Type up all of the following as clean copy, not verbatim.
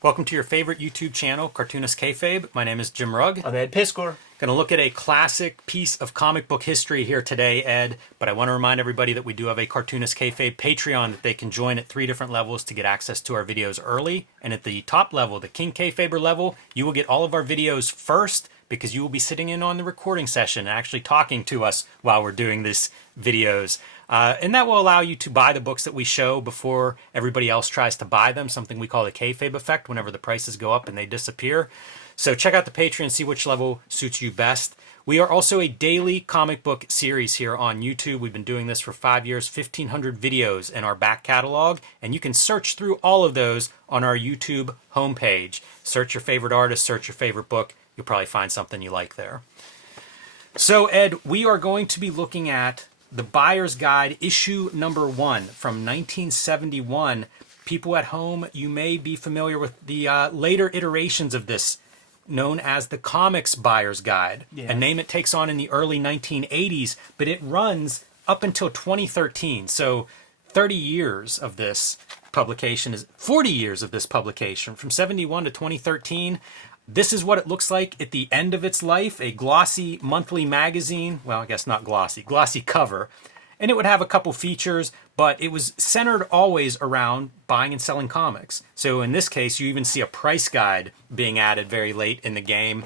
Welcome to your favorite YouTube channel, Cartoonist Kayfabe. My name is Jim Rugg. I'm Ed Piscor. Going to look at a classic piece of comic book history here today, Ed. But I want to remind everybody that we do have a Cartoonist Kayfabe Patreon that they can join at 3 different levels to get access to our videos early. And at the top level, the King Kayfaber level, you will get all of our videos first because you will be sitting in on the recording session and actually talking to us while we're doing these videos. And that will allow you to buy the books that we show before everybody else tries to buy them, something we call the Kayfabe effect whenever the prices go up and they disappear. So check out the Patreon, see which level suits you best. We are also a daily comic book series here on YouTube. We've been doing this for 5 years, 1,500 videos in our back catalog, and you can search through all of those on our YouTube homepage. Search your favorite artist, search your favorite book. You'll probably find something you like there. So Ed, we are going to be looking at The Buyer's Guide, issue number 1 from 1971. People at home, you may be familiar with the later iterations of this, known as the Comics Buyer's Guide, a name it takes on in the early 1980s, but it runs up until 2013. So 30 years of this publication is 40 years of this publication from 71 to 2013. This is what it looks like at the end of its life, a glossy monthly magazine. Well, I guess not glossy, glossy cover. And it would have a couple features, but it was centered always around buying and selling comics. So in this case, you even see a price guide being added very late in the game.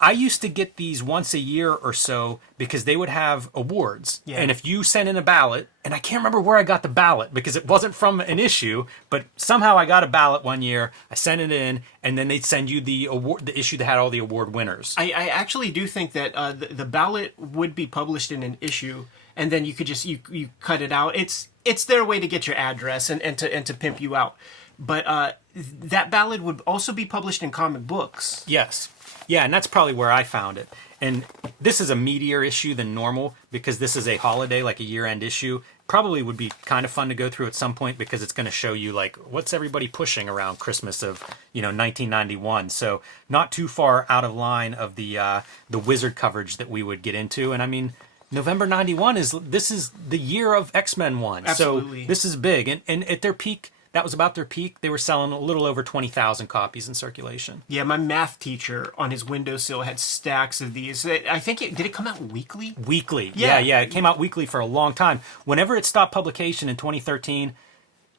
I used to get these once a year or so because they would have awards. Yeah. And if you sent in a ballot, and I can't remember where I got the ballot because it wasn't from an issue, but somehow I got a ballot one year, I sent it in, and then they'd send you the award, the issue that had all the award winners. I actually do think that the ballot would be published in an issue, and then you could just you cut it out. It's their way to get your address and to pimp you out. But that ballot would also be published in comic books. Yes. Yeah, and that's probably where I found it. And this is a meatier issue than normal because this is a holiday, like a year-end issue. Probably would be kind of fun to go through at some point because it's going to show you, like, what's everybody pushing around Christmas of, 1991. So not too far out of line of the Wizard coverage that we would get into. And I mean, November 91 this is the year of X-Men 1. Absolutely. So this is big. And at their peak, that was about their peak. They were selling a little over 20,000 copies in circulation. Yeah, my math teacher on his windowsill had stacks of these. I think did it come out weekly? Weekly. Yeah. It came out weekly for a long time. Whenever it stopped publication in 2013,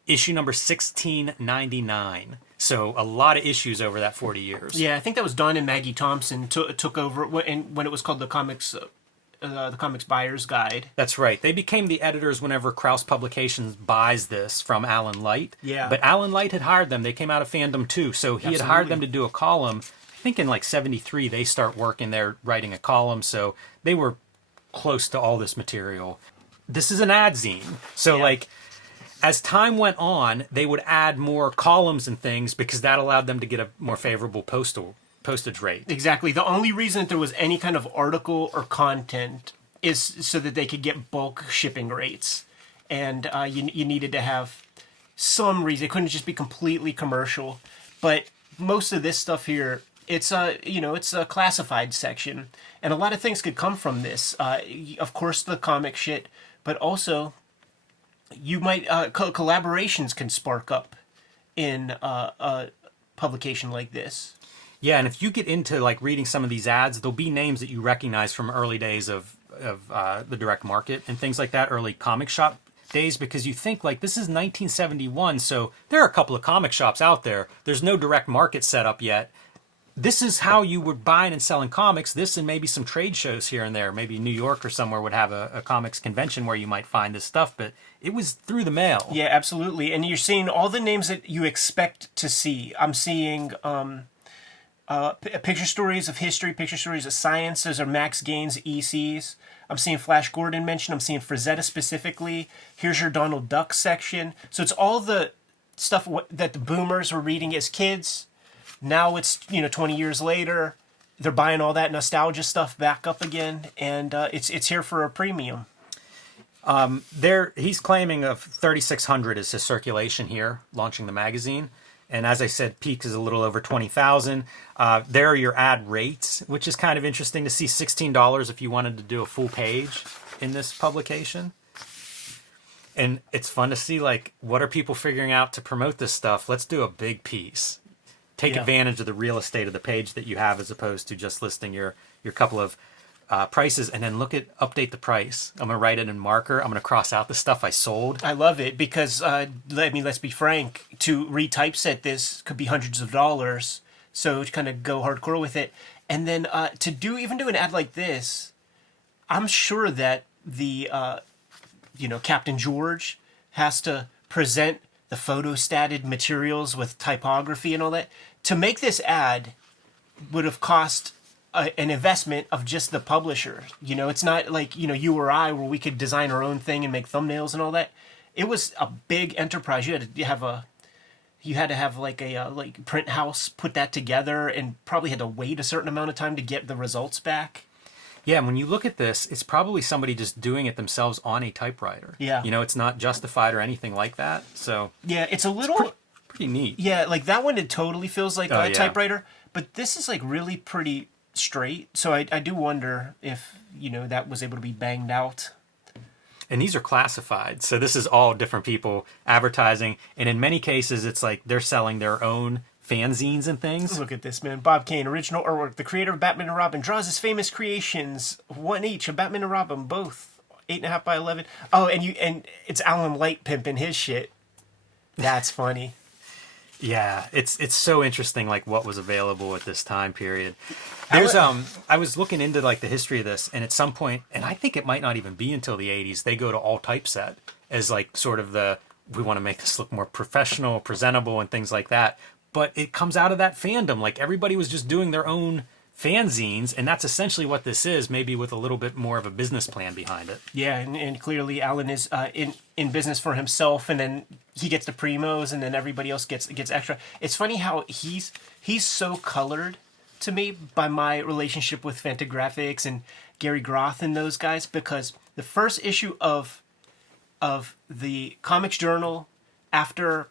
issue number 1699. So a lot of issues over that 40 years. Yeah, I think that was Don and Maggie Thompson took over when it was called the Comics Buyer's Guide. That's right. They became the editors whenever Krause Publications buys this from Alan Light. Yeah. But Alan Light had hired them. They came out of Fandom too. So he had hired them to do a column. I think in like 73 they start working there writing a column. So they were close to all this material. This is an ad zine. So as time went on, they would add more columns and things because that allowed them to get a more favorable postage rate. Exactly. The only reason that there was any kind of article or content is so that they could get bulk shipping rates. And you needed to have some reason. It couldn't just be completely commercial. But most of this stuff here, it's a classified section. And a lot of things could come from this. Of course, the comic shit, but also you might collaborations can spark up in a publication like this. Yeah, and if you get into like reading some of these ads, there'll be names that you recognize from early days of the direct market and things like that, early comic shop days, because you think like this is 1971, so there are a couple of comic shops out there. There's no direct market set up yet. This is how you were buying and selling comics. This and maybe some trade shows here and there. Maybe New York or somewhere would have a comics convention where you might find this stuff, but it was through the mail. Yeah, absolutely. And you're seeing all the names that you expect to see. I'm seeing picture stories of history, picture stories of science. Those are Max Gaines ECs. I'm seeing Flash Gordon mentioned. I'm seeing Frazetta specifically. Here's your Donald Duck section. So it's all the stuff that the boomers were reading as kids. Now it's 20 years later. They're buying all that nostalgia stuff back up again, and it's here for a premium. He's claiming of 3,600 is his circulation here, launching the magazine. And as I said, peak is a little over 20,000. There are your ad rates, which is kind of interesting to see. $16 if you wanted to do a full page in this publication. And it's fun to see, like, what are people figuring out to promote this stuff? Let's do a big piece. take Yeah. advantage of the real estate of the page that you have, as opposed to just listing your couple of prices, and then update the price. I'm gonna write it in marker. I'm gonna cross out the stuff I sold. I love it because I mean, let's be frank. To retypeset this could be hundreds of dollars. So to kind of go hardcore with it, and then to do an ad like this, I'm sure that the Captain George has to present the photostated materials with typography and all that. To make this ad would have cost an investment of just the publisher. It's not like, you or I, where we could design our own thing and make thumbnails and all that. It was a big enterprise. You had to have like a print house put that together, and probably had to wait a certain amount of time to get the results back. Yeah, and when you look at this, it's probably somebody just doing it themselves on a typewriter. Yeah. It's not justified or anything like that. So Yeah, it's a little... pretty neat. Yeah, like that one, it totally feels like Oh, a yeah. typewriter, but this is like really pretty straight. So I do wonder if, that was able to be banged out. And these are classified. So this is all different people advertising. And in many cases, it's like they're selling their own fanzines and things. Look at this, man. Bob Kane, original artwork. The creator of Batman and Robin draws his famous creations, one each, of Batman and Robin, both 8.5 by 11. Oh, and it's Alan Light pimping his shit. That's funny. Yeah, it's so interesting, like what was available at this time period. There's I was looking into like the history of this, and at some point, and I think it might not even be until the 80s, they go to all typeset as like sort of we want to make this look more professional, presentable, and things like that. But it comes out of that fandom. Like everybody was just doing their own fanzines, and that's essentially what this is, maybe with a little bit more of a business plan behind it. Yeah, and clearly Alan is in business for himself, and then he gets the primos, and then everybody else gets extra. It's funny how he's so colored to me by my relationship with Fantagraphics and Gary Groth and those guys, because the first issue of the Comics Journal after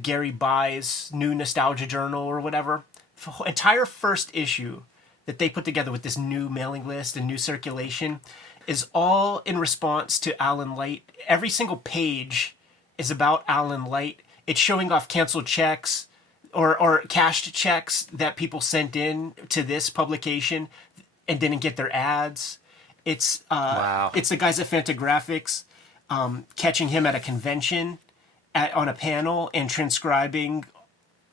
Gary buys New Nostalgia Journal or whatever, the entire first issue that they put together with this new mailing list and new circulation is all in response to Alan Light. Every single page is about Alan Light. It's showing off canceled checks or cashed checks that people sent in to this publication and didn't get their ads. It's Wow. It's the guys at Fantagraphics catching him at a convention on a panel and transcribing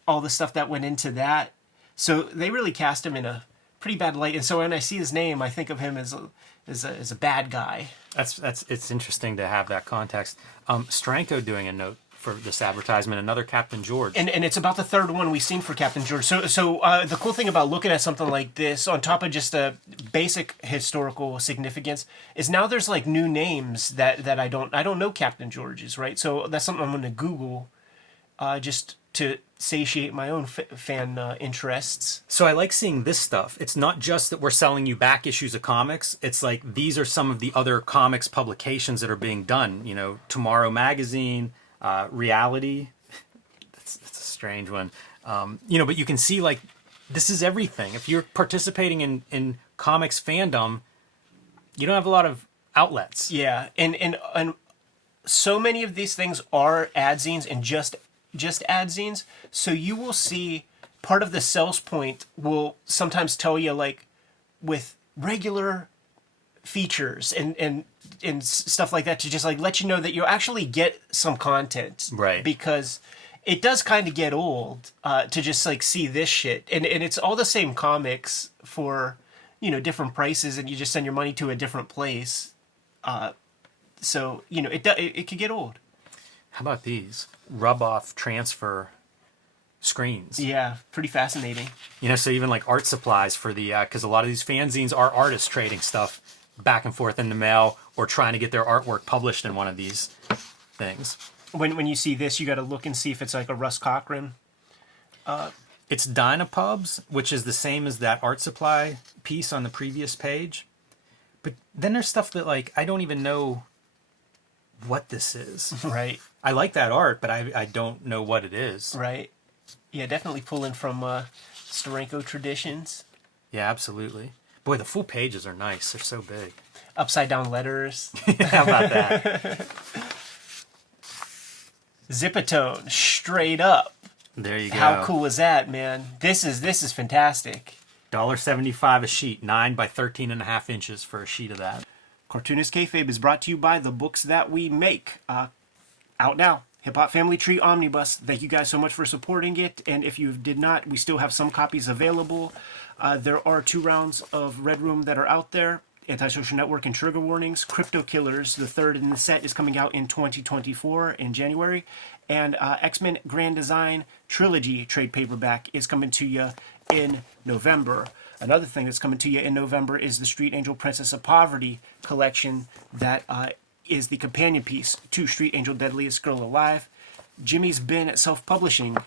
all the stuff that went into that. So they really cast him in a pretty bad light. And so when I see his name, I think of him as a bad guy. It's interesting to have that context. Stranko doing a note for this advertisement, another Captain George. And it's about the third one we've seen for Captain George. So the cool thing about looking at something like this, on top of just a basic historical significance, is now there's like new names that I don't know Captain George's, right? So that's something I'm going to Google just to satiate my own fan interests. So I like seeing this stuff. It's not just that we're selling you back issues of comics. It's like these are some of the other comics publications that are being done. Tomorrow Magazine, Reality. That's a strange one. But you can see like this is everything. If you're participating in comics fandom, you don't have a lot of outlets. Yeah, and so many of these things are adzines and just adzines. So you will see part of the sales point will sometimes tell you like with regular features and stuff like that to just like let you know that you'll actually get some content. Right. Because it does kind of get old to just like see this shit. And it's all the same comics for, different prices, and you just send your money to a different place. So, it could get old. How about these rub-off transfer screens? Yeah, pretty fascinating. So even like art supplies for the because a lot of these fanzines are artists trading stuff back and forth in the mail or trying to get their artwork published in one of these things. When you see this, you got to look and see if it's like a Russ Cochran. It's Dynapubs, which is the same as that art supply piece on the previous page. But then there's stuff that like I don't even know what this is. Right. I like that art, but I don't know what it is. Right. Yeah, definitely pulling from Steranko traditions. Yeah, absolutely. Boy, the full pages are nice. They're so big. Upside down letters. How about that? Zipatone, straight up. There you go. How cool is that, man? This is fantastic. $1.75 a sheet, 9 by 13.5 inches for a sheet of that. Cartoonist Kayfabe is brought to you by the books that we make. Out now. Hip Hop Family Tree Omnibus. Thank you guys so much for supporting it. And if you did not, we still have some copies available. There are 2 rounds of Red Room that are out there. Antisocial Network and Trigger Warnings. Crypto Killers, the 3rd in the set, is coming out in 2024 in January. And X-Men Grand Design Trilogy trade paperback is coming to you in November. Another thing that's coming to you in November is the Street Angel Princess of Poverty collection that is the companion piece to Street Angel Deadliest Girl Alive. Jimmy's been self-publishing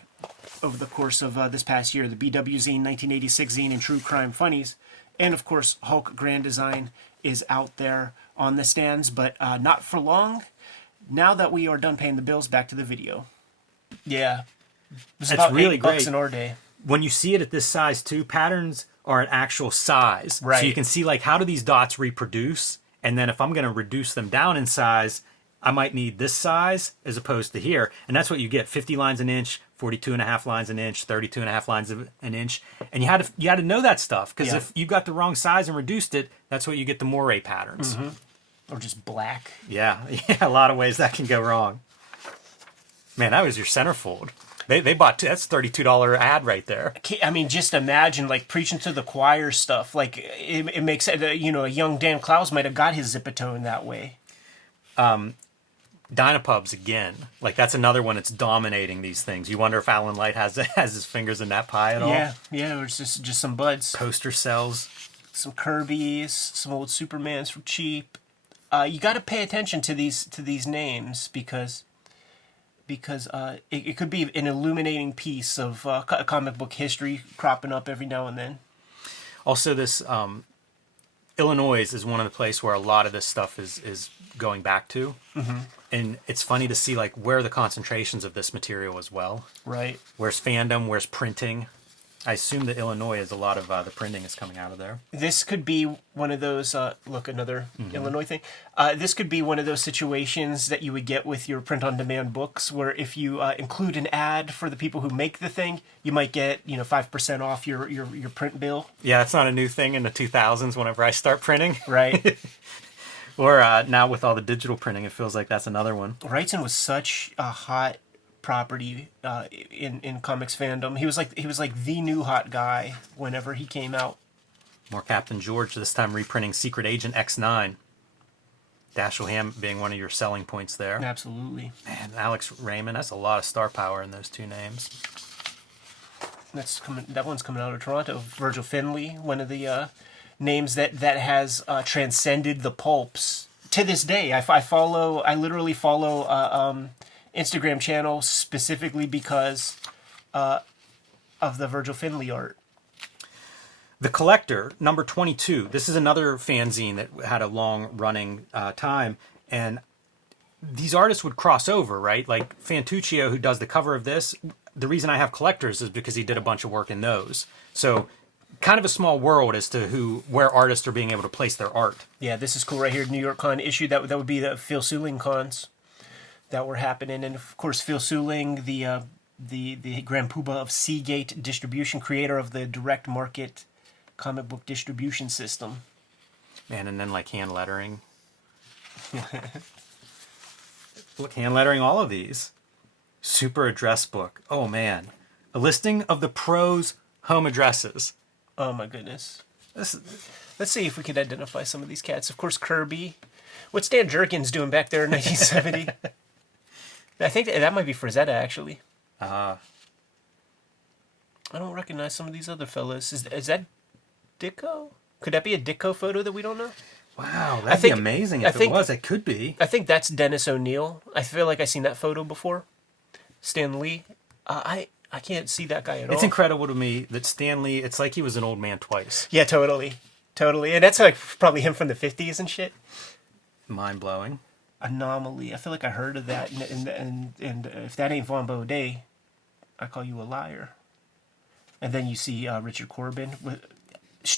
over the course of this past year, the BW Zine, 1986 Zine, and True Crime Funnies. And of course, Hulk Grand Design is out there on the stands, but not for long. Now that we are done paying the bills, back to the video. Yeah. It's about really $8 great. in our day. When you see it at this size too, patterns are an actual size. Right. So you can see like how do these dots reproduce? And then if I'm going to reduce them down in size, I might need this size as opposed to here. And that's what you get, 50 lines an inch, 42.5 lines an inch, 32.5 lines an inch. And you had to know that stuff because if you got the wrong size and reduced it, that's what you get the moire patterns. Or just black. Yeah, a lot of ways that can go wrong. Man, that was your centerfold. They bought, that's $32 ad right there. I mean, just imagine, like, preaching to the choir stuff. Like, it makes it, a young Dan Clowes might have got his Zipatone that way. Dynapubs again. Like, that's another one that's dominating these things. You wonder if Alan Light has his fingers in that pie at all? Yeah, or it's just some buds. Poster cells. Some Kirby's, some old Supermans for cheap. You got to pay attention to these names because it could be an illuminating piece of comic book history cropping up every now and then. Also, this Illinois is one of the places where a lot of this stuff is going back to. Mm-hmm. And it's funny to see like where are the concentrations of this material as well. Right. Where's fandom? Where's printing? I assume that Illinois is a lot of the printing is coming out of there. This could be one of those, look, another Illinois thing. This could be one of those situations that you would get with your print-on-demand books where if you include an ad for the people who make the thing, you might get 5% off your print bill. Yeah, that's not a new thing in the 2000s whenever I start printing. Right. Or now with all the digital printing, it feels like that's another one. Wrightson was such a hot property in comics fandom. He was like the new hot guy whenever he came out. More Captain George, this time reprinting Secret Agent X9. Dashiell Hammett being one of your selling points there. Absolutely. Man, Alex Raymond, that's a lot of star power in those 2 names. That one's coming out of Toronto. Virgil Finley, one of the names that has transcended the pulps. To this day, I literally follow Instagram channel specifically because of the Virgil Finley art. The Collector, number 22. This is another fanzine that had a long-running time, and these artists would cross over, right? Like Fantuccio, who does the cover of this, the reason I have Collectors is because he did a bunch of work in those. So kind of a small world as to where artists are being able to place their art. Yeah, this is cool right here. New York Con issue. That would be the Phil Suling cons that were happening, and of course Phil Suling, the Grand Poobah of Seagate Distribution, creator of the direct market comic book distribution system. Man, and then like hand lettering. Look, hand lettering all of these. Super address book. Oh man, a listing of the pros' home addresses. Oh my goodness. Let's see if we could identify some of these cats. Of course, Kirby. What's Dan Jerkins doing back there in 1970? I think that might be Frazetta, actually. I don't recognize some of these other fellas. Is that Ditko? Could that be a Ditko photo that we don't know? Wow, that'd be amazing if it was. It could be. I think that's Dennis O'Neil. I feel like I've seen that photo before. Stan Lee. I can't see that guy at all. It's incredible to me that Stan Lee, it's like he was an old man twice. Yeah, totally. And that's like probably him from the 50s and shit. Mind-blowing. Anomaly. I feel like I heard of that. And if that ain't Vaughn Baudet, I call you a liar. And then you see Richard Corbin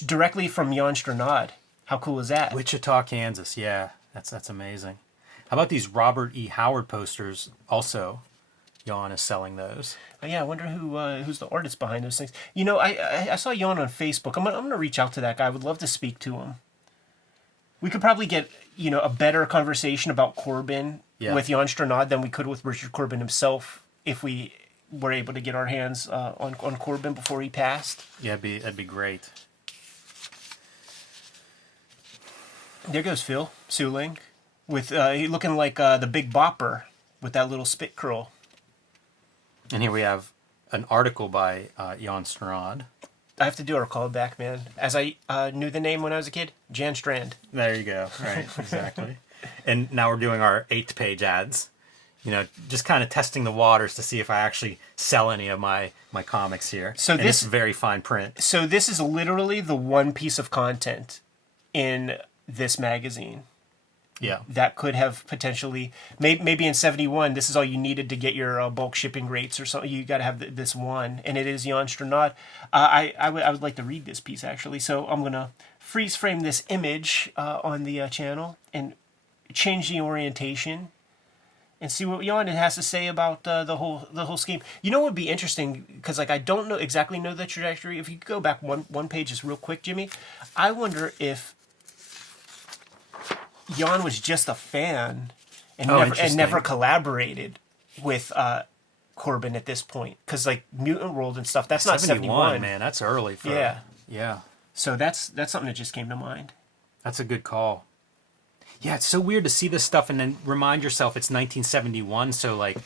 directly from Jan Stranad. How cool is that? Wichita, Kansas. Yeah, that's amazing. How about these Robert E. Howard posters also? Jan is selling those. Yeah, I wonder who's the artist behind those things. You know, I saw Jan on Facebook. I'm gonna reach out to that guy. I would love to speak to him. We could probably get, you know, a better conversation about Corbin with Jan Stranad than we could with Richard Corbin himself if we were able to get our hands on Corbin before he passed. Yeah, that'd be great. There goes Phil Suling with he looking like the Big Bopper with that little spit curl. And here we have an article by Jan Strand. I have to do our callback, man. As I knew the name when I was a kid, Jan Strand. There you go. Right, exactly. And now we're doing our 8th page ads. You know, just kind of testing the waters to see if I actually sell any of my comics here. So and this is very fine print. So this is literally the one piece of content in this magazine. Yeah. That could have potentially, maybe in 71, this is all you needed to get your bulk shipping rates or something. You got to have this one, and it is Jan Stranad. I would like to read this piece, actually. So I'm going to freeze frame this image on the channel and change the orientation and see what Jan has to say about the whole scheme. You know what would be interesting, because like I don't exactly know the trajectory. If you could go back one page just real quick, Jimmy, I wonder if Jan was just a fan and never collaborated with Corbin at this point, because like Mutant World and stuff, that's not 71. Man, that's early for yeah. So that's something that just came to mind. That's a good call. Yeah, it's so weird to see this stuff and then remind yourself it's 1971. So like,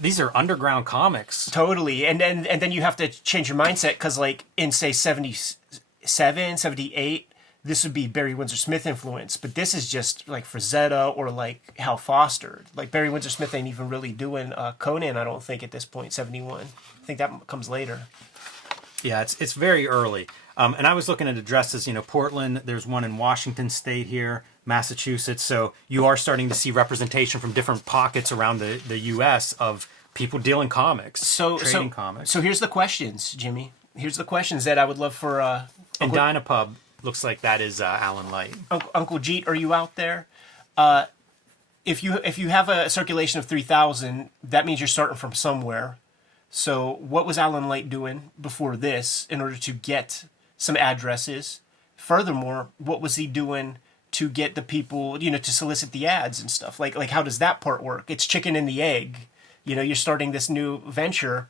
these are underground comics. Totally, and then you have to change your mindset, because like in say 77, 78. This would be Barry Windsor Smith influence, but this is just like Frazetta or like Hal Foster. Like Barry Windsor Smith ain't even really doing Conan, I don't think, at this point, 71. I think that comes later. Yeah, it's very early. And I was looking at addresses, you know, Portland, there's one in Washington State here, Massachusetts. So you are starting to see representation from different pockets around the U.S. of people dealing comics, trading comics. So here's the questions, Jimmy. Here's the questions that I would love for... and Dynapub. Looks like that is Alan Light. Uncle Jeet, are you out there? If you have a circulation of 3,000, that means you're starting from somewhere. So what was Alan Light doing before this in order to get some addresses? Furthermore, what was he doing to get the people, you know, to solicit the ads and stuff? Like how does that part work? It's chicken and the egg. You know, you're starting this new venture,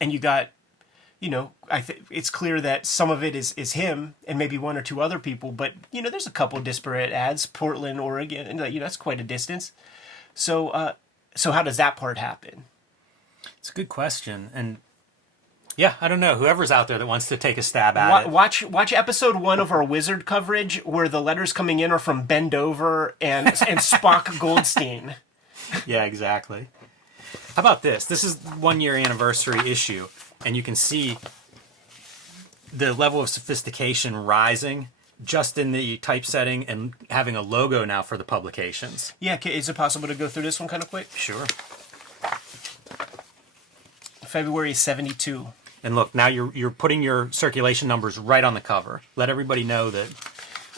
and you got... You know, it's clear that some of it is him and maybe one or two other people, but, you know, there's a couple of disparate ads, Portland, Oregon, and, you know, that's quite a distance. So how does that part happen? It's a good question. And, yeah, I don't know. Whoever's out there that wants to take a stab at it. Watch episode 1 of our Wizard coverage, where the letters coming in are from Ben Dover and Spock Goldstein. Yeah, exactly. How about this? This is 1 year anniversary issue. And you can see the level of sophistication rising just in the typesetting and having a logo now for the publications. Yeah, is it possible to go through this one kind of quick? Sure. February 72. And look, now you're putting your circulation numbers right on the cover. Let everybody know that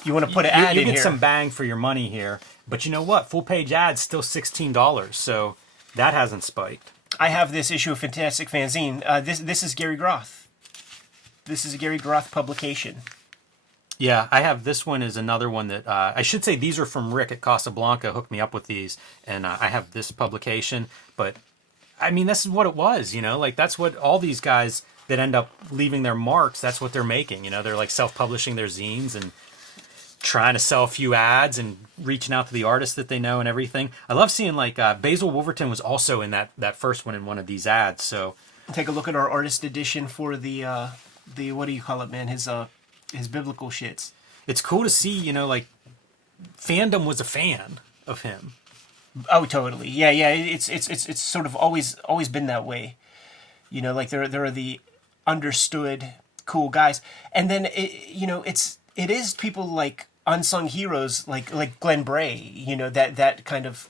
you want to put an ad in here. You get some bang for your money here. But you know what? Full page ads still $16. So that hasn't spiked. I have this issue of Fantastic Fanzine. This is Gary Groth. This is a Gary Groth publication. Yeah, I have this one is another one that I should say these are from Rick at Casablanca. Hooked me up with these, and I have this publication. But I mean, this is what it was. You know, like that's what all these guys that end up leaving their marks. That's what they're making. You know, they're like self-publishing their zines and trying to sell a few ads and reaching out to the artists that they know and everything. I love seeing like Basil Wolverton was also in that first one in one of these ads. So take a look at our artist edition for the what do you call it, man? His biblical shits. It's cool to see, you know, like fandom was a fan of him. Oh, totally. Yeah. It's sort of always been that way. You know, like there are the understood cool guys, and then it is people like unsung heroes like Glenn Bray, you know, that kind of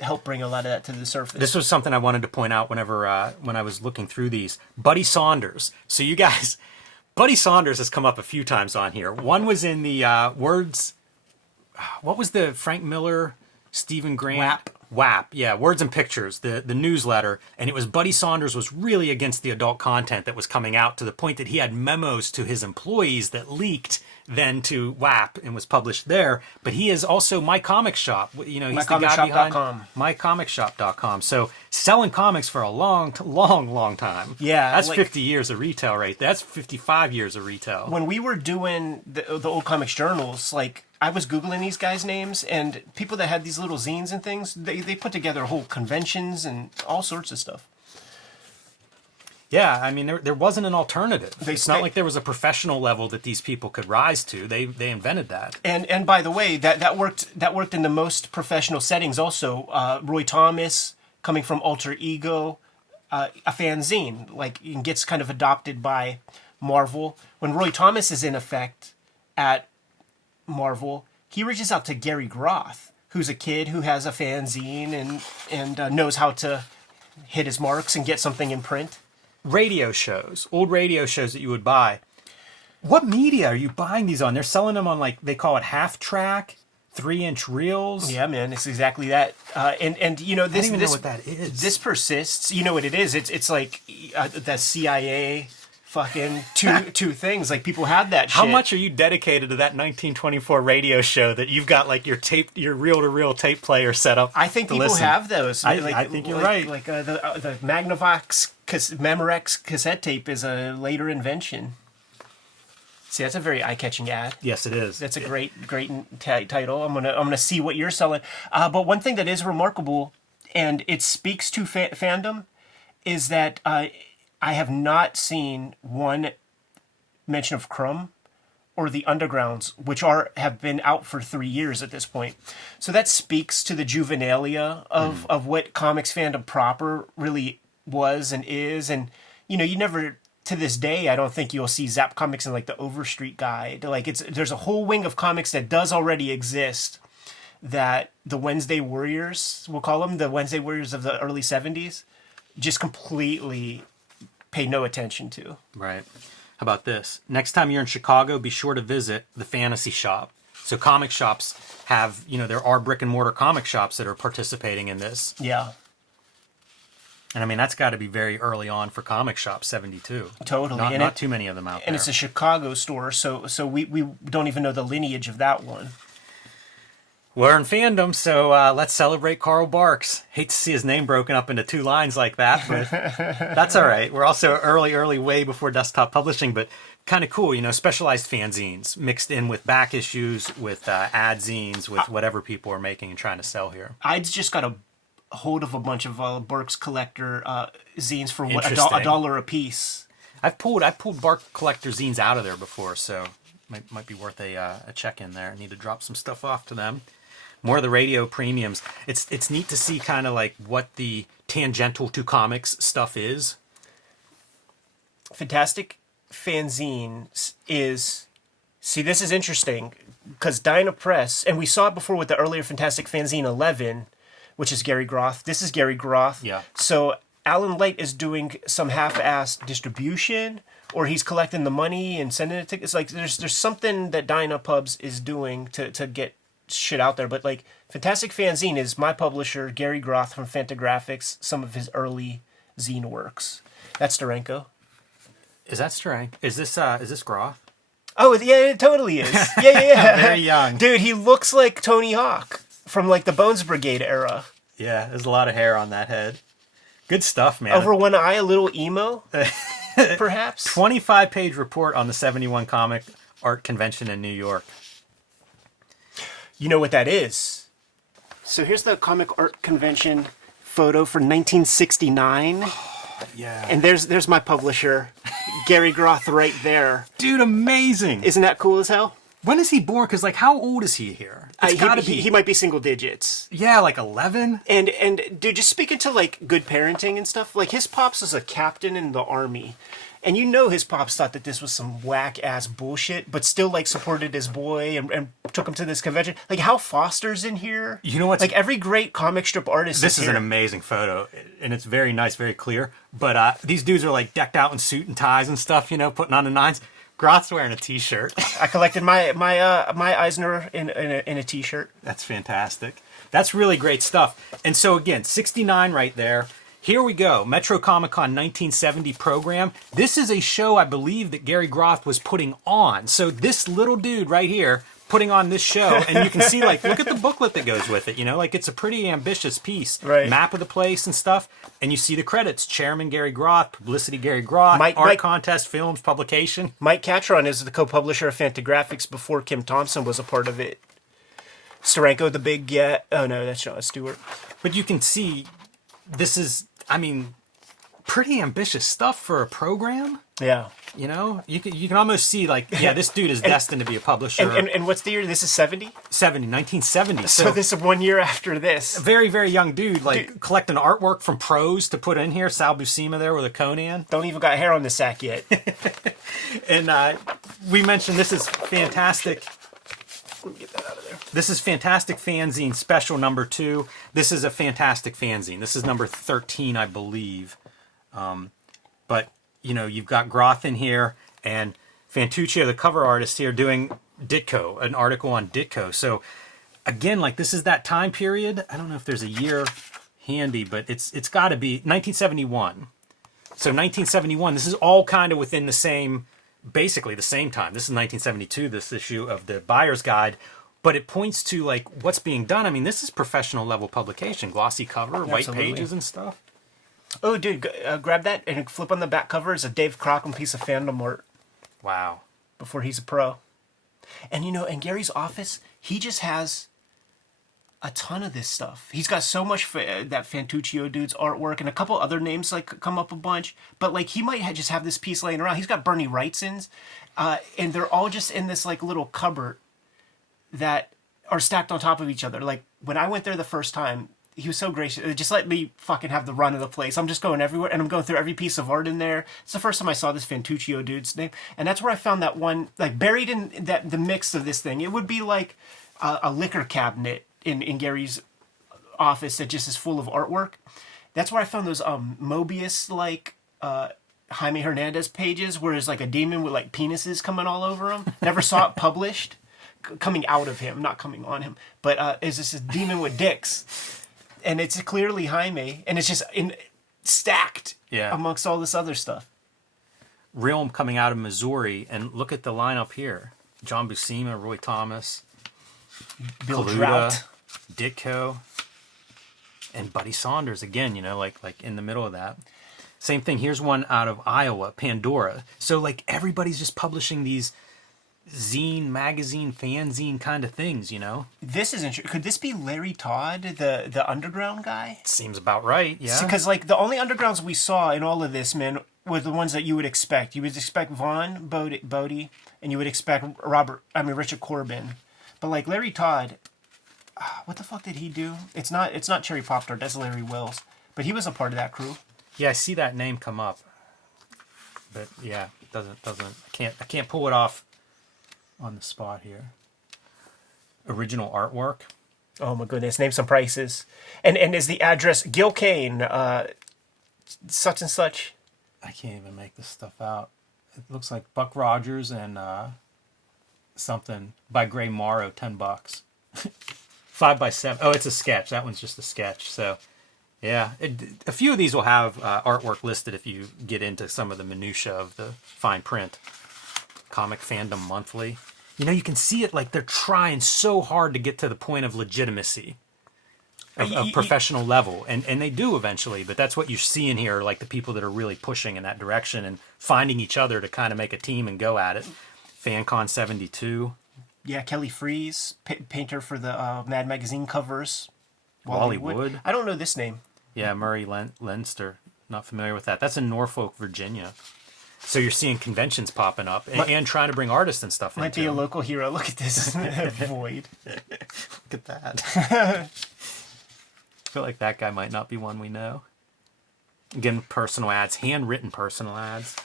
helped bring a lot of that to the surface. This was something I wanted to point out whenever when I was looking through these. Buddy Saunders. So you guys, Buddy Saunders has come up a few times on here. One was in the Words. What was the Frank Miller, Stephen Grant? WAP, yeah, Words and Pictures, the newsletter, and it was Buddy Saunders was really against the adult content that was coming out, to the point that he had memos to his employees that leaked then to WAP and was published there. But he is also My Comic Shop. You know, he's the guy behind MyComicShop.com. So selling comics for a long time. Yeah, that's 50 years of retail right there. That's 55 years of retail. When we were doing the old comics journals, like, I was Googling these guys' names, and people that had these little zines and things, they put together whole conventions and all sorts of stuff. Yeah, I mean, there wasn't an alternative. It's not like there was a professional level that these people could rise to. They invented that. And by the way, that worked in the most professional settings also. Roy Thomas, coming from Alter Ego, a fanzine, like, and gets kind of adopted by Marvel. When Roy Thomas is in effect at Marvel, he reaches out to Gary Groth, who's a kid who has a fanzine and knows how to hit his marks and get something in print. Radio shows, old radio shows that you would buy. What media are you buying these on? They're selling them on, like, they call it half track, 3-inch reels. Yeah, man, it's exactly that. And you know, this, I don't even know what that is. This persists. You know what it is? It's like the CIA. Fucking two things. Like, people had that shit. How much are you dedicated to that 1924 radio show that you've got, like, your reel-to-reel tape player set up? I think people have those. I think you're right. Like the Magnavox Memorex cassette tape is a later invention. See, that's a very eye-catching ad. Yes, it is. That's a great title. I'm gonna see what you're selling. But one thing that is remarkable, and it speaks to fandom, is that I have not seen one mention of Crumb or the Undergrounds, which have been out for 3 years at this point. So that speaks to the juvenilia of what comics fandom proper really was and is. And, you know, you never, to this day, I don't think you'll see Zap Comics in, like, the Overstreet Guide. Like, there's a whole wing of comics that does already exist, that the Wednesday Warriors, we'll call them the Wednesday Warriors of the early 70s, just completely pay no attention to. Right. How about this? Next time you're in Chicago, be sure to visit the Fantasy Shop. So comic shops have, you know, there are brick and mortar comic shops that are participating in this. Yeah. And I mean, that's got to be very early on for comic shop, 72. Totally. Not too many of them out there. And it's a Chicago store, so we don't even know the lineage of that one. We're in fandom, so let's celebrate Carl Barks. Hate to see his name broken up into 2 lines like that, but that's all right. We're also early, way before desktop publishing, but kind of cool, you know, specialized fanzines mixed in with back issues, with ad zines, with whatever people are making and trying to sell here. I just got a hold of a bunch of Barks collector zines for what, $1 a piece. I've pulled Bark collector zines out of there before, so might be worth a check in there. I need to drop some stuff off to them. More of the radio premiums. It's neat to see kind of like what the tangential to comics stuff is. Fantastic Fanzines is... See, this is interesting, because Dinah Press, and we saw it before with the earlier Fantastic Fanzine 11, which is Gary Groth. This is Gary Groth. Yeah. So Alan Light is doing some half-assed distribution, or he's collecting the money and sending it to... It's like there's something that Dinah Pubs is doing to get shit out there. But, like, Fantastic Fanzine is my publisher, Gary Groth from Fantagraphics, some of his early zine works. That's Steranko. Is that Steranko? Is this Groth? Oh, yeah, it totally is. Yeah. Very young. Dude, he looks like Tony Hawk from, like, the Bones Brigade era. Yeah, there's a lot of hair on that head. Good stuff, man. Over one eye, a little emo, perhaps. 25-page report on the 71 Comic Art Convention in New York. You know what that is? So here's the Comic Art Convention photo for 1969. Yeah. And there's my publisher, Gary Groth, right there. Dude, amazing. Isn't that cool as hell? When is he born? Because, like, how old is he here? It's gotta be. He might be single digits. Yeah, like 11? And dude, just speaking to, like, good parenting and stuff, like, his pops was a captain in the army. And you know his pops thought that this was some whack-ass bullshit, but still, like, supported his boy and took him to this convention. Like, Hal Foster's in here. You know what's... Like, every great comic strip artist This is here. an amazing photo, and it's very nice, very clear. But these dudes are, like, decked out in suit and ties and stuff, you know, putting on the nines. Groth's wearing a t-shirt. I collected my Eisner in a t-shirt. That's fantastic. That's really great stuff. And so again, 69 right there. Here we go. Metro Comic Con 1970 program. This is a show I believe that Gary Groth was putting on. So this little dude right here putting on this show, and you can see, like, look at the booklet that goes with it, you know, like it's a pretty ambitious piece. Right. Map of the place and stuff. And you see the credits. Chairman Gary Groth, publicity Gary Groth, art contest, films, publication. Mike Catron is the co-publisher of Fantagraphics before Kim Thompson was a part of it. Steranko, the big, oh no, that's John Stewart. But you can see, this is, I mean, pretty ambitious stuff for a program. Yeah. You know, you can almost see, like, yeah, this dude is destined to be a publisher. And what's the year? This is 70? 1970. So this is 1 year after this. A very, very young dude, like, collecting artwork from pros to put in here. Sal Buscema there with a Conan. Don't even got hair on the sack yet. And we mentioned this is fantastic. Let me get that out of there. This is Fantastic Fanzine Special number 2. This is a fantastic fanzine. This is number 13, I believe. But, you know, you've got Groth in here and Fantuccio, the cover artist here, doing Ditko, an article on Ditko. So, again, like, this is that time period. I don't know if there's a year handy, but it's got to be 1971. So 1971, this is all kind of within the same, basically the same time. This is 1972, this issue of the Buyer's Guide. But it points to, like, what's being done. I mean, this is professional level publication. Glossy cover, white pages and stuff. Oh, dude, grab that and flip on the back cover. It's a Dave Crockham piece of fandom art. Wow. Before he's a pro. And, you know, in Gary's office, he just has a ton of this stuff. He's got so much that Fantuccio dude's artwork and a couple other names, like, come up a bunch. But, like, he might just have this piece laying around. He's got Bernie Wrightson's, and they're all just in this, like, little cupboard that are stacked on top of each other. Like, when I went there the first time, he was so gracious. Just let me fucking have the run of the place. I'm just going everywhere, and I'm going through every piece of art in there. It's the first time I saw this Fantuccio dude's name, and that's where I found that one, like, buried in the mix of this thing. It would be like a liquor cabinet in Gary's office that just is full of artwork. That's where I found those Mobius, like, Jaime Hernandez pages, where there's, like, a demon with, like, penises coming all over him. Never saw it published. Coming out of him, not coming on him. But is this a demon with dicks? And it's clearly Jaime, and it's just stacked amongst all this other stuff. Realm coming out of Missouri, and look at the lineup here. John Buscema, Roy Thomas, Bill Kaluta, Trout, Ditko, and Buddy Saunders again, you know, like in the middle of that. Same thing, here's one out of Iowa, Pandora. So, like, everybody's just publishing these zine, magazine, fanzine kind of things, you know? This is interesting. Could this be Larry Todd, the underground guy? Seems about right, yeah. Because, like, the only undergrounds we saw in all of this, man, were the ones that you would expect. You would expect Vaughn Bodie, and you would expect Richard Corbin. But, like, Larry Todd, what the fuck did he do? It's not Cherry Pop Tart, that's Larry Wills. But he was a part of that crew. Yeah, I see that name come up. But, yeah, I can't pull it off on the spot here. Original artwork. Oh my goodness! Name some prices, and is the address Gil Kane, such and such? I can't even make this stuff out. It looks like Buck Rogers and something by Gray Morrow, $10. 5x7. Oh, it's a sketch. That one's just a sketch. So, yeah, a few of these will have artwork listed if you get into some of the minutia of the fine print. Comic Fandom Monthly. You know, you can see it, like, they're trying so hard to get to the point of legitimacy of professional level, and they do eventually, but that's what you're seeing here, like the people that are really pushing in that direction and finding each other to kind of make a team and go at it. FanCon 72. Yeah, Kelly Freeze, painter for the Mad Magazine covers. Wally Wood. I don't know this name. Yeah, Murray Leinster. Not familiar with that. That's in Norfolk, Virginia. So you're seeing conventions popping up and trying to bring artists and stuff in. Might be a local hero. Look at this void. Look at that. I feel like that guy might not be one we know. Again, personal ads, handwritten personal ads.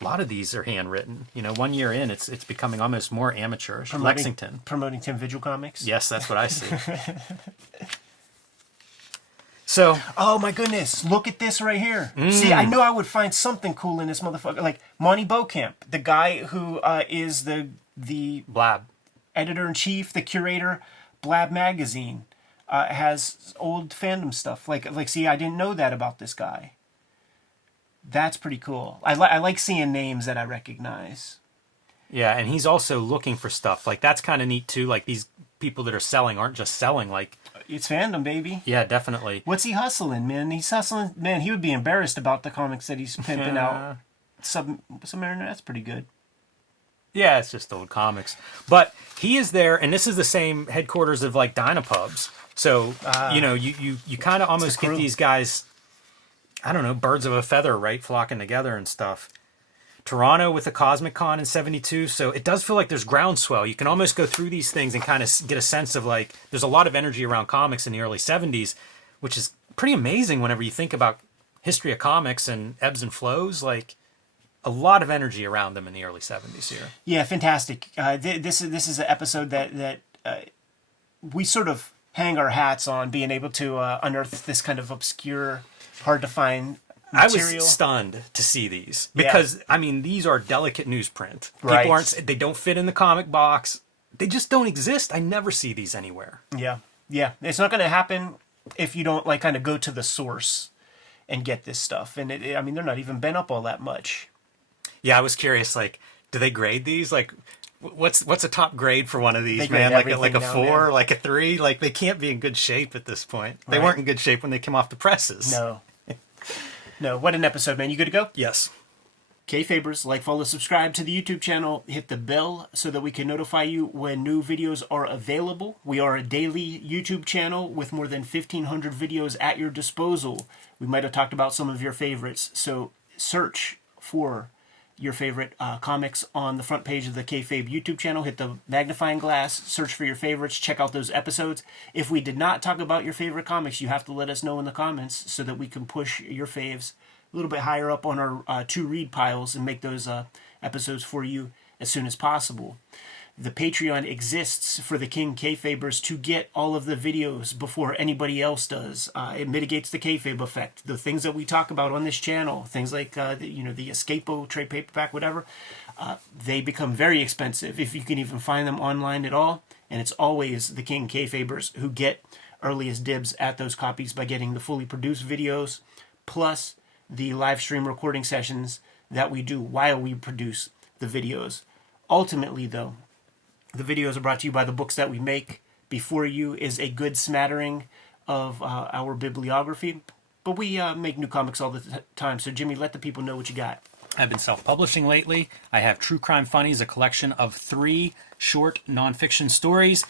A lot of these are handwritten. You know, 1 year in, it's becoming almost more amateurish. Lexington. Promoting Tim Vigil comics? Yes, that's what I see. So, Oh my goodness, look at this right here. See, I knew I would find something cool in this motherfucker. Like Monty Beaucamp, the guy who is the Blab. editor-in-chief, the curator, Blab magazine, has old fandom stuff. Like, see, I didn't know that about this guy. That's pretty cool. I like seeing names that I recognize. Yeah, and he's also looking for stuff. Like, that's kind of neat, too. Like, these people that are selling aren't just selling. Like, It's fandom, baby. yeah, definitely. What's he hustling, man? He's hustling. Man, he would be embarrassed about the comics that he's pimping out. Submariner, that's pretty good. Yeah, it's just old comics. But he is there, and this is the same headquarters of, like, Dynapubs. So, you kind of almost get these guys, I don't know, birds of a feather, right, flocking together and stuff. Toronto with the Cosmic Con in 72, so it does feel like there's groundswell. You can almost go through these things and kind of get a sense of, like, there's a lot of energy around comics in the early 70s, which is pretty amazing whenever you think about history of comics and ebbs and flows. Like, a lot of energy around them in the early 70s here. Yeah, fantastic. This is an episode that we sort of hang our hats on, being able to unearth this kind of obscure, hard to find material. I was stunned to see these because, I mean, these are delicate newsprint. Right. People they don't fit in the comic box. They just don't exist. I never see these anywhere. Yeah. It's not going to happen if you don't, like, kind of go to the source and get this stuff. And I mean, they're not even bent up all that much. Yeah, I was curious, like, do they grade these? Like, what's a top grade for one of these, They grade man? Like a everything 4, now, man. like a 3? Like, they can't be in good shape at this point. They Right. weren't in good shape when they came off the presses. No, what an episode, man. You good to go? Yes. Kayfabers, like, follow, subscribe to the YouTube channel. Hit the bell so that we can notify you when new videos are available. We are a daily YouTube channel with more than 1,500 videos at your disposal. We might have talked about some of your favorites, so search for your favorite comics on the front page of the Kayfabe YouTube channel. Hit the magnifying glass, search for your favorites, check out those episodes. If we did not talk about your favorite comics, you have to let us know in the comments so that we can push your faves a little bit higher up on our to-read piles and make those episodes for you as soon as possible. The Patreon exists for the King Kayfabers to get all of the videos before anybody else does. It mitigates the kayfabe effect. The things that we talk about on this channel, things like the Escapo trade paperback, whatever, they become very expensive if you can even find them online at all. And it's always the King Kayfabers who get earliest dibs at those copies by getting the fully produced videos, plus the live stream recording sessions that we do while we produce the videos. Ultimately, though, the videos are brought to you by the books that we make. Before you is a good smattering of our bibliography. But we make new comics all the time. So, Jimmy, let the people know what you got. I've been self-publishing lately. I have True Crime Funnies, a collection of 3 short nonfiction stories.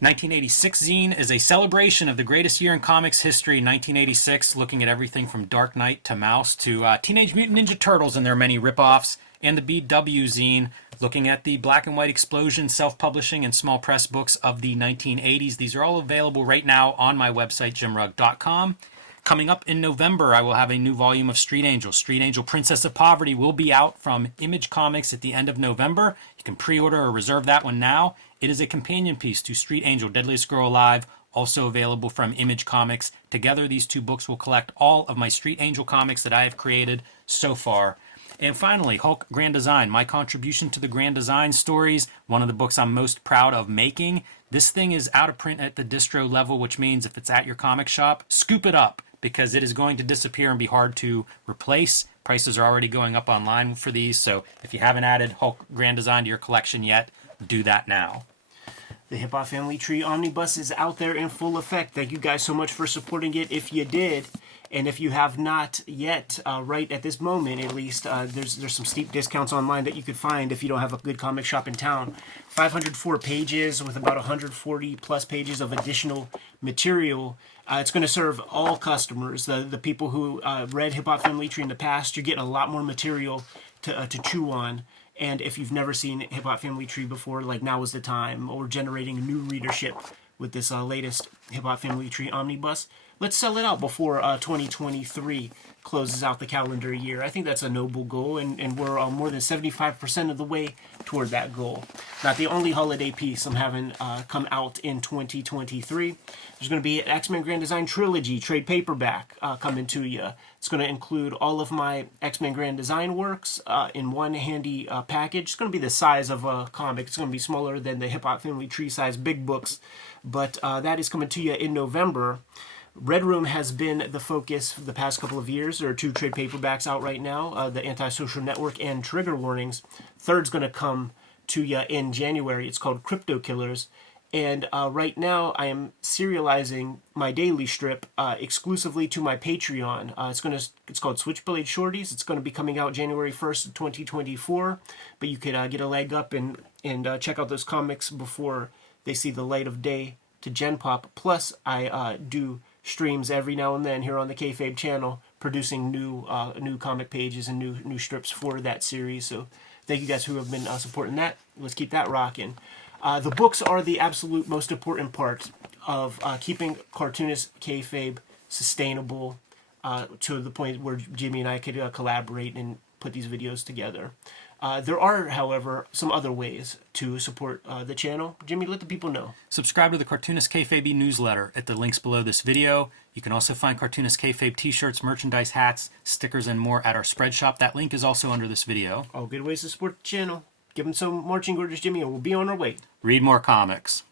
1986 zine is a celebration of the greatest year in comics history, 1986, looking at everything from Dark Knight to Mouse to Teenage Mutant Ninja Turtles and their many ripoffs. And the BW zine, looking at the black and white explosion, self-publishing, and small press books of the 1980s. These are all available right now on my website, jimrugg.com. Coming up in November, I will have a new volume of Street Angel. Street Angel Princess of Poverty will be out from Image Comics at the end of November. You can pre-order or reserve that one now. It is a companion piece to Street Angel, Deadliest Girl Alive, also available from Image Comics. Together, these 2 books will collect all of my Street Angel comics that I have created so far. And finally, Hulk Grand Design, my contribution to the Grand Design stories, one of the books I'm most proud of making. This thing is out of print at the distro level, which means if it's at your comic shop, scoop it up, because it is going to disappear and be hard to replace. Prices are already going up online for these, so if you haven't added Hulk Grand Design to your collection yet, do that now. The Hip Hop Family Tree Omnibus is out there in full effect. Thank you guys so much for supporting it if you did. And if you have not yet, right at this moment at least, there's some steep discounts online that you could find if you don't have a good comic shop in town. 504 pages with about 140 plus pages of additional material. It's going to serve all customers. The people who read Hip Hop Family Tree in the past, you're getting a lot more material to chew on. And if you've never seen Hip Hop Family Tree before, like, now is the time. Or generating new readership with this latest Hip Hop Family Tree Omnibus. let's sell it out before 2023 closes out the calendar year. I think that's a noble goal, and we're more than 75% of the way toward that goal. Not the only holiday piece I'm having come out in 2023. There's going to be an X-Men Grand Design Trilogy trade paperback coming to you. It's going to include all of my X-Men Grand Design works in one handy package. It's going to be the size of a comic. It's going to be smaller than the Hip Hop Family Tree size big books, but that is coming to you in November. Red Room has been the focus for the past couple of years. There are 2 trade paperbacks out right now, the Antisocial Network and Trigger Warnings. Third's going to come to you in January. It's called Crypto Killers. And right now I am serializing my daily strip exclusively to my Patreon. It's called Switchblade Shorties. It's going to be coming out January 1st of 2024. But you could get a leg up and check out those comics before they see the light of day to Gen Pop. Plus, I do streams every now and then here on the Kayfabe channel, producing new comic pages and new strips for that series. So thank you guys who have been supporting that. Let's keep that rocking. The books are the absolute most important part of keeping Cartoonist Kayfabe sustainable to the point where Jimmy and I could collaborate and put these videos together. There are, however, some other ways to support the channel. Jimmy, let the people know. Subscribe to the Cartoonist Kayfabe newsletter at the links below this video. You can also find Cartoonist Kayfabe t-shirts, merchandise, hats, stickers, and more at our spread shop. That link is also under this video. All good ways to support the channel. Give them some marching orders, Jimmy, and we'll be on our way. Read more comics.